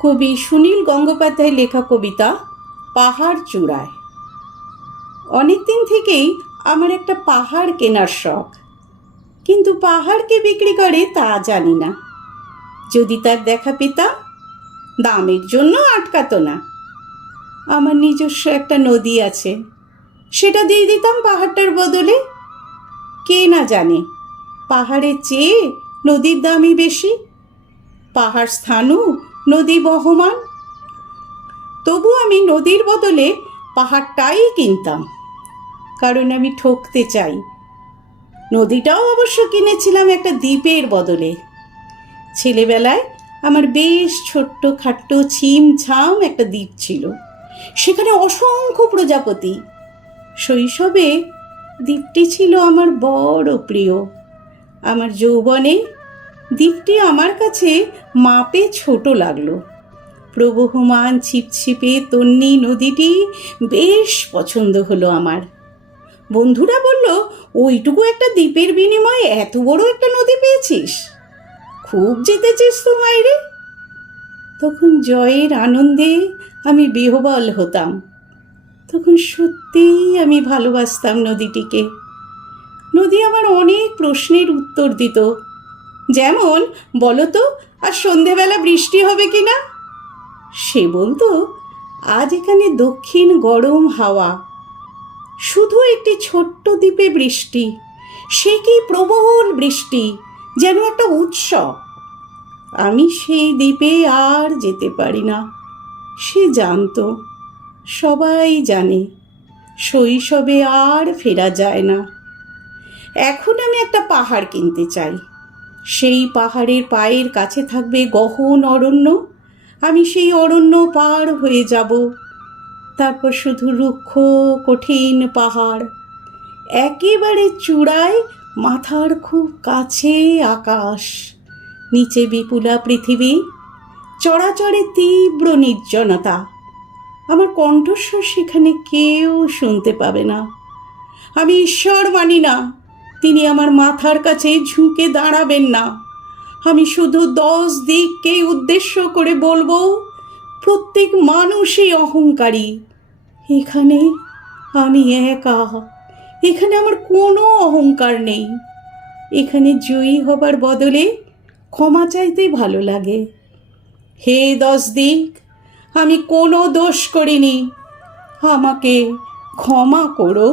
কবি সুনীল গঙ্গোপাধ্যায় লেখা কবিতা পাহাড় চূড়ায়। অনেক দিন থেকেই আমার একটা পাহাড় কেনার শখ, কিন্তু পাহাড় কে বিক্রি করে তা জানি না। যদি তার দেখা পেতাম, দামের জন্য আটকাতো না। আমার নিজস্ব একটা নদী আছে, সেটা দিয়ে দিতাম পাহাড়টার বদলে। কে না জানে পাহাড়ের চেয়ে নদীর দামই বেশি। পাহাড় স্থানু, নদী বহমান। তবু আমি নদীর বদলে পাহাড়টাই কিনতাম, কারণ আমি ঠকতে চাই। নদীটাও অবশ্য কিনেছিলাম একটা দ্বীপের বদলে। ছেলেবেলায় আমার বেশ ছোট্ট খাট্ট ছিমছাম একটা দ্বীপ ছিল, সেখানে অসংখ্য প্রজাপতি। শৈশবে দ্বীপটি ছিল আমার বড় প্রিয়। আমার যৌবনে দ্বীপটি আমার কাছে মাপে ছোট লাগলো। প্রবহমান ছিপছিপে তন্নি নদীটি বেশ পছন্দ হলো আমার। বন্ধুরা বলল, ওইটুকু একটা দ্বীপের বিনিময়ে এত বড় একটা নদী পেয়েছিস, খুব জিতেছিস তো মাইরে। তখন জয়ের আনন্দে আমি বিহ্বল হতাম। তখন সত্যিই আমি ভালোবাসতাম নদীটিকে। নদী আমার অনেক প্রশ্নের উত্তর দিত, যেমন, বলো তো আর সন্ধেবেলা বৃষ্টি হবে কি না? সে বলতো, আজ এখানে দক্ষিণ গরম হাওয়া, শুধু একটি ছোট্ট দ্বীপে বৃষ্টি, সে কি প্রবল বৃষ্টি, যেন একটা উৎসব। আমি সেই দ্বীপে আর যেতে পারি না। সে জানতো, সবাই জানে, শৈশবে আর ফেরা যায় না। এখন আমি একটা পাহাড় কিনতে চাই। সেই পাহাড়ের পায়ের কাছে থাকবে গহন অরণ্য। আমি সেই অরণ্য পার হয়ে যাব। তারপর শুধু রুক্ষ কঠিন পাহাড়, একেবারে চূড়ায় মাথার খুব কাছে আকাশ, নিচে বিপুলা পৃথিবী, চরাচরে তীব্র নির্জনতা। আমার কণ্ঠস্বর সেখানে কেউ শুনতে পাবে না। আমি ঈশ্বর মানি না, তিনি আমার মাথার কাছে ঝুঁকে দাঁড়াবেন না। আমি শুধু 10 দিককে উদ্দেশ্য করে বলবো, প্রত্যেক মানুষই অহংকারী। এখানে আমি একা, এখানে আমার কোনো অহংকার নেই। এখানে জয়ী হবার বদলে ক্ষমা চাইতে ভালো লাগে। হে 10 দিক, আমি কোনো দোষ করিনি, আমাকে ক্ষমা করো।